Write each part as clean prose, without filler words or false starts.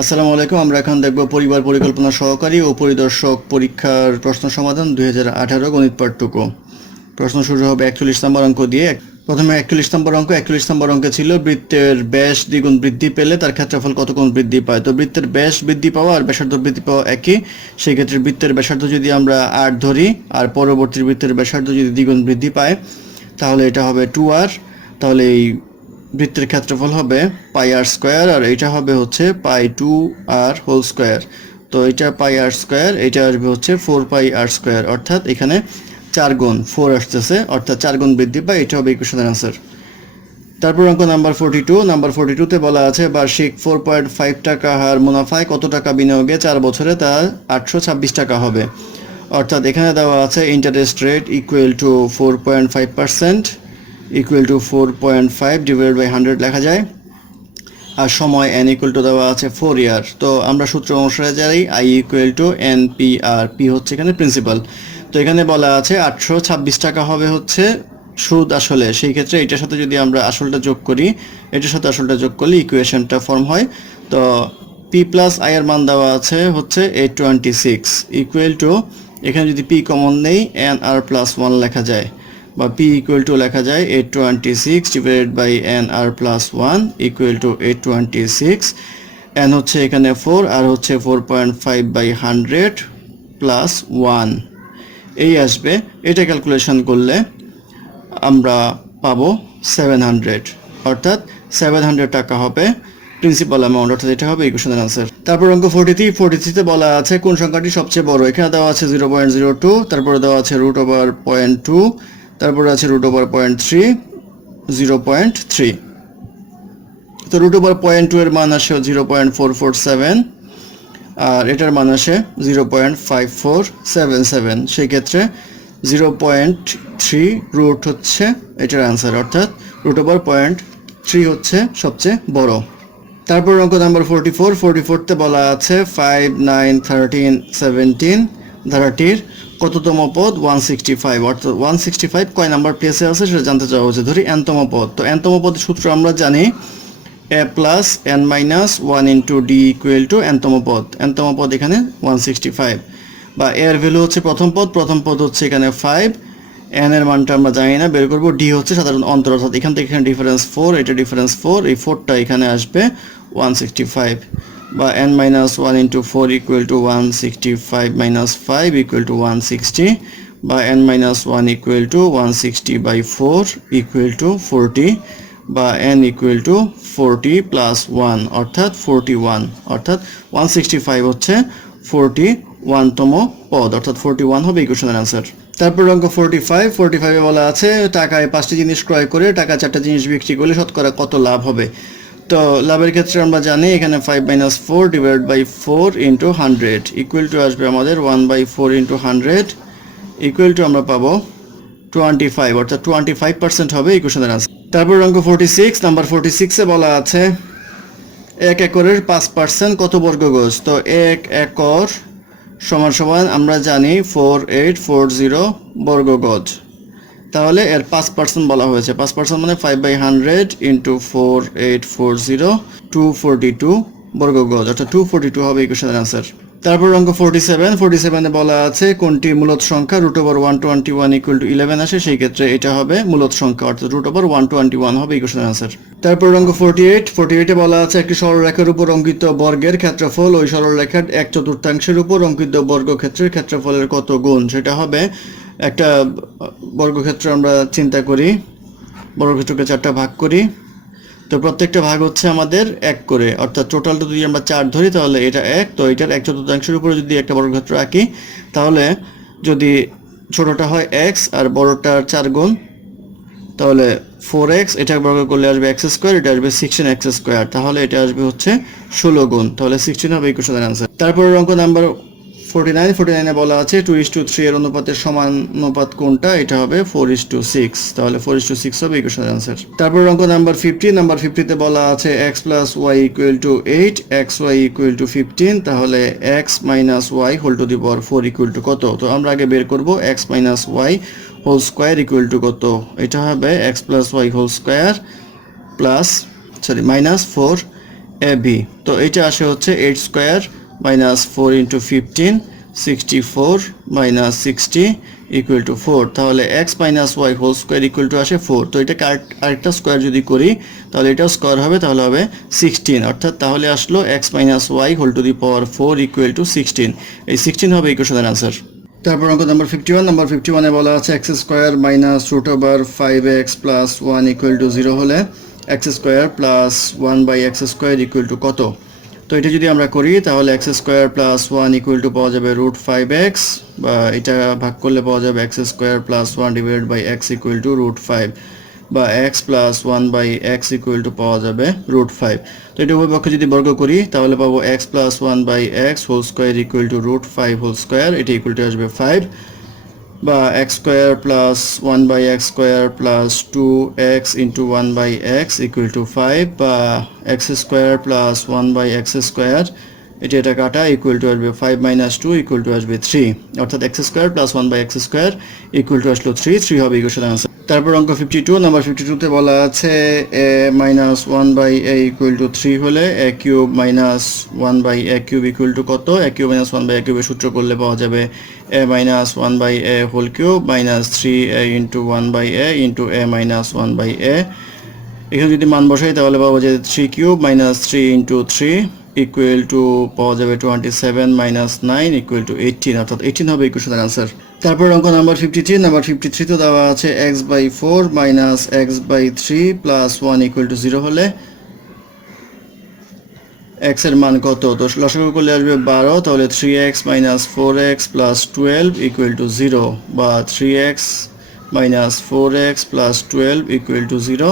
আসসালামু আলাইকুম। আমরা এখন দেখব পরিবার পরিকল্পনা সহকারী ও পরিদর্শক পরীক্ষার প্রশ্ন সমাধান 2018 গণিত পাঠটুকু। প্রশ্ন শুরু হবে 41 নম্বর অঙ্ক দিয়ে। প্রথমে 41 নম্বর অঙ্ক। 41 নম্বর অঙ্কে ছিল বৃত্তের ব্যাস দ্বিগুণ বৃদ্ধি পেলে তার ক্ষেত্রফল কত গুণ বৃদ্ধি পায়। তো বৃত্তের ব্যাস বৃদ্ধি পাওয়া আর ব্যাসার্ধ বৃদ্ধি পাওয়া একই। সেই ক্ষেত্রে বৃত্তের ব্যাসার্ধ যদি আমরা 8 ধরি আর পরবর্তী বৃত্তের ব্যাসার্ধ যদি দ্বিগুণ বৃদ্ধি পায় তাহলে এটা হবে 2r। তাহলে এই বৃত্তের ক্ষেত্রফল হবে পাই আর স্কোয়ার, আর এটা হবে হচ্ছে পাই 2r হোল স্কোয়ার। তো এটা পাই আর স্কোয়ার, এটা আসবে হচ্ছে 4 পাই আর স্কোয়ার, অর্থাৎ এখানে 4 গুণ 4 আসতেছে, অর্থাৎ 4 গুণ বৃদ্ধি পায়। এটা হবে ইকুয়েশনের আনসার। তারপর অঙ্ক নাম্বার 42। নাম্বার 42-তে বলা আছে বার্ষিক 4.5 টাকা হার মুনাফায় কত টাকা বিনিয়োগে 4 বছরে তা 826 টাকা হবে। অর্থাৎ এখানে দেওয়া আছে interest rate equal to 4.5% equal to 4.5 divided by 100 লেখা যায়, আর সময় n ইকুয়াল টু দেওয়া আছে 4 ইয়ার। তো আমরা সূত্র অনুসারে যাই, i equal to N P R, P হচ্ছে এখানে প্রিন্সিপাল। তো এখানে বলা আছে 826 টাকা হবে হচ্ছে সুদ আসলে। সেই ক্ষেত্রে এটার সাথে যদি আমরা আসলটা যোগ করি, এটার সাথে আসলটা যোগ করলে ইকুয়েশনটা ফর্ম হয়। তো পি প্লাস আই এর মান দেওয়া আছে হচ্ছে 826 ইকুয়াল টু, এখানে যদি পি কমন নেই এন আর প্লাস 1 লেখা যায়, বা পি ইকুয়াল টু লেখা যায় 826 divided by N R plus 1 equal to 826। N হচ্ছে এখানে 4 আর হচ্ছে 4.5 বাই 100 প্লাস 1 এই আসবে। এটা ক্যালকুলেশন করলে আমরা পাবো 700, অর্থাৎ 700 টাকা হবে প্রিন্সিপাল অ্যামাউন্ট, অর্থাৎ এটা হবে ইকুয়েশনের আনসার। তারপর অঙ্ক 43তে বলা আছে কোন সংখ্যাটি সবচেয়ে বড়। এখানে দেওয়া আছে 0.02, তারপরে দেওয়া আছে √0.2, তারপরে আছে √0.3, 0.3। তো √0.2 এর মান আসে 0.447 আর এটার মান আসে 0.5477। সেই ক্ষেত্রে 0.3 রুট হচ্ছে এটার আনসার, অর্থাৎ √0.3 হচ্ছে সবচেয়ে বড়। তারপর অঙ্ক নাম্বার 44তে বলা আছে 5, 9, 13, 17 ধারাটির কততম পদ 165, অর্থাৎ 165 কয় নাম্বার প্লেসে আছে সেটা জানতে চাওয়া হচ্ছে। ধরি nতম পদ। তো nতম পদের সূত্র আমরা জানি a plus n minus 1 into D equal to nতম পদ। nতম পদ এখানে 165, বা এর ভ্যালু হচ্ছে প্রথম পদ হচ্ছে এখানে 5, n এর মানটা আমরা জানি না, বের করব। ডি হচ্ছে সাধারণ অন্তর, অর্থাৎ এখান থেকে এখানে ডিফারেন্স 4, এটা ডিফারেন্স 4, এই 4টা এখানে আসবে 165, বা n minus 1 into 4 equal to 165 minus 5 equal to 160, বা n minus 1 equal to 160 by 4 equal to 40, বা n ইকুয়াল টু 40 প্লাস 1 অর্থাৎ 41, অর্থাৎ 165 হচ্ছে 41তম পদ, অর্থাৎ 41 হবে ইকুয়েশনের আনসার। তারপর অঙ্ক 45-এ বলা আছে টাকায় 5টি জিনিস ক্রয় করে টাকা 4টা জিনিস বিক্রি করলে শতকরা কত লাভ হবে। তো লাভের ক্ষেত্রে আমরা জানি এখানে 5 minus 4 divide by 4 into 100 equal to আসবে আমাদের 1/4 ইন্টু 100 ইকুয়াল টু আমরা পাবো 25, অর্থাৎ 25% হবে ইকুয়েশনের আনসার। তারপর অঙ্ক 46। নাম্বার 46-এ বলা আছে 1 একরের 5% কত বর্গ গজ। তো 1 একর সমান সমান আমরা জানি 4840 বর্গ গজ। তাহলে এর 5% বলা হয়েছে। 5% মানে 5/100 ইন্টু 4840, 242 বর্গ গজ, অর্থাৎ 242 হবে ইকুয়েশনের আনসার। তারপর অঙ্ক 47-এ বলা আছে কোনটি মূলত সংখ্যা √121 ইকুয়াল টু 11 আসে। সেই ক্ষেত্রে এটা হবে মূলত সংখ্যা, অর্থাৎ √121 হবে ইকুয়েশনের আনসার। তারপর অঙ্ক 48-এ বলা আছে একটি সরলরেখার উপর অঙ্কিত বর্গের ক্ষেত্রফল ওই সরলরেখার 1/4 উপর অঙ্কিত বর্গক্ষেত্রের ক্ষেত্রফলের কত গুণ। সেটা হবে একটা বর্গক্ষেত্র আমরা চিন্তা করি, বর্গক্ষেত্রকে 4টা ভাগ করি। তো প্রত্যেকটা ভাগ হচ্ছে আমাদের 1 করে, অর্থাৎ টোটালটা যদি আমরা 4 ধরি তাহলে এটা 1। তো এটার 1/4 উপরে যদি একটা বর্গক্ষেত্র আঁকি তাহলে যদি ছোটটা হয় x আর বড়টার 4 গুণ, তাহলে 4x, এটা বর্গ করলে আসবে x², এটা আসবে 16x², তাহলে এটা আসবে হচ্ছে 16 গুণ, তাহলে 16 হবে ইকুয়েশনের আনসার। তারপর অঙ্ক নাম্বার 49-এ বলা আছে 2:3 এর অনুপাতের সমানুপাত কোনটা। এটা হবে 4:6, তাহলে 4:6 হবে ইকুয়েশনের আনসার। তারপর অঙ্ক নাম্বার 50। নাম্বার 50-তে বলা আছে x plus y equal to 8, xy equal to 15, তাহলে x minus y whole to the power 4 equal to কত। তো আমরা আগে বের করব x minus y whole square equal to কত। এটা হবে x plus y whole square plus minus 4 A B. তো এটা আসে হচ্ছে 8 square minus 4 into 15 64 minus 60 equal to 4। তাহলে x minus y whole square equal two আসে 4। তো এটাকে আরেকটা স্কোয়ার যদি করি তাহলে এটাও স্কোয়ার হবে, তাহলে হবে 16। অর্থাৎ তাহলে আসলো x minus y whole to the power 4 equal to 16। এই 16 হবে ইকুয়েশনের আনসার। তারপর অঙ্ক নাম্বার 51। নাম্বার 51-এ বলা আছে x square minus root over 5x plus 1 equal to 0 হলে x square plus 1 by x square equal to কত? তো এটা যদি আমরা করি তাহলে x square plus 1 equal to পাওয়া যাবে রুট 5x, বা এটা ভাগ করলে পাওয়া যাবে x square plus 1 divided by x equal to root 5, বা x plus 1 by x equal to পাওয়া যাবে রুট 5। তো এটা উভয় পক্ষে যদি বর্গ করি তাহলে পাবো x plus 1 by x whole square equal to root 5 whole square, এটা ইকুয়াল টু আসবে 5, বা x square plus 1 by x square plus 2x into 1 by x equal to 5, বা x square plus 1 by x square, এটা কাটা equal to আসবে 5 minus 2 equal to আসবে 3। অর্থাৎ x square plus 1 by x square equal to আসলো 3 হবে ইকুয়েশনের answer. তারপর অঙ্ক 52। নাম্বার 52-তে বলা আছে A minus 1 by A equal to 3 হলে A cube minus 1 by A cube equal to কত? A cube minus 1 by A কিউবের সূত্র করলে পাওয়া যাবে A minus 1 by A whole cube minus 3a into 1 by A into A minus 1 by A. এখানে যদি মান বসাই তাহলে পাবো যে 3 cube minus 3 into 3 equal to পাওয়া যাবে 27 মাইনাস 9 ইকুয়াল টু 18। অর্থাৎ 18 হবে ইকুয়েশনের আনসার। তারপর অঙ্ক নাম্বার 53। নাম্বার 53 তো দেওয়া আছে x by 4 minus x by 3 plus 1 equal to 0 হলে এক্স এর মান কত? তো লসাগু করলে আসবে 12, তাহলে 3x minus 4x plus 12 equal to 0, বা 3x minus 4x plus 12 equal to 0,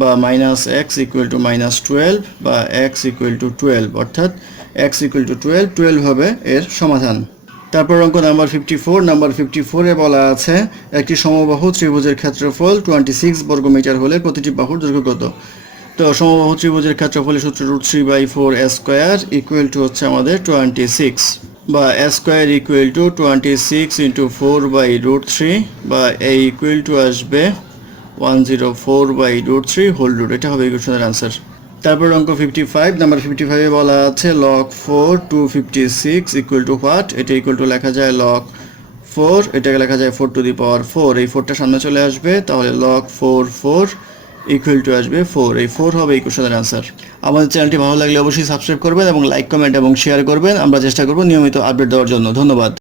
বা minus x equal two minus 12, বা এক্স ইকুয়াল টু 12। অর্থাৎ এক্স ইকুয়াল টু 12 হবে এর সমাধান। তারপর অঙ্ক নাম্বার 54। নাম্বার 54-এ বলা আছে একটি সমবাহু ত্রিভুজের ক্ষেত্রফল 26 বর্গমিটার হলে প্রতিটি বাহুর দৈর্ঘ্য কত? তো সমবাহু ত্রিভুজের ক্ষেত্রফলের সূত্র root 3 by 4 A square equal to হচ্ছে আমাদের 26, বা A square equal to 26 into 4 by root 3, বা এ ইকুয়াল টু আসবে 104 বাই রুট 3 হোল রুট। এটা হবে ইকুয়েশনের আনসার। তারপর অঙ্ক 55। নাম্বার 55-এ বলা আছে লগ 4 256 ইকুয়াল টু হোয়াট? এটা ইকুয়াল টু লেখা যায় লগ 4, এটাকে লেখা যায় 4 টু দি পাওয়ার 4। এই 4টা সামনে চলে আসবে, তাহলে লগ 4 ইকুয়াল টু আসবে 4। এই 4 হবে ইকুয়েশনের আনসার। আমাদের চ্যানেলটি ভালো লাগলে অবশ্যই সাবস্ক্রাইব করবেন এবং লাইক কমেন্ট এবং শেয়ার করবেন। আমরা চেষ্টা করব নিয়মিত আপডেট দেওয়ার জন্য। ধন্যবাদ।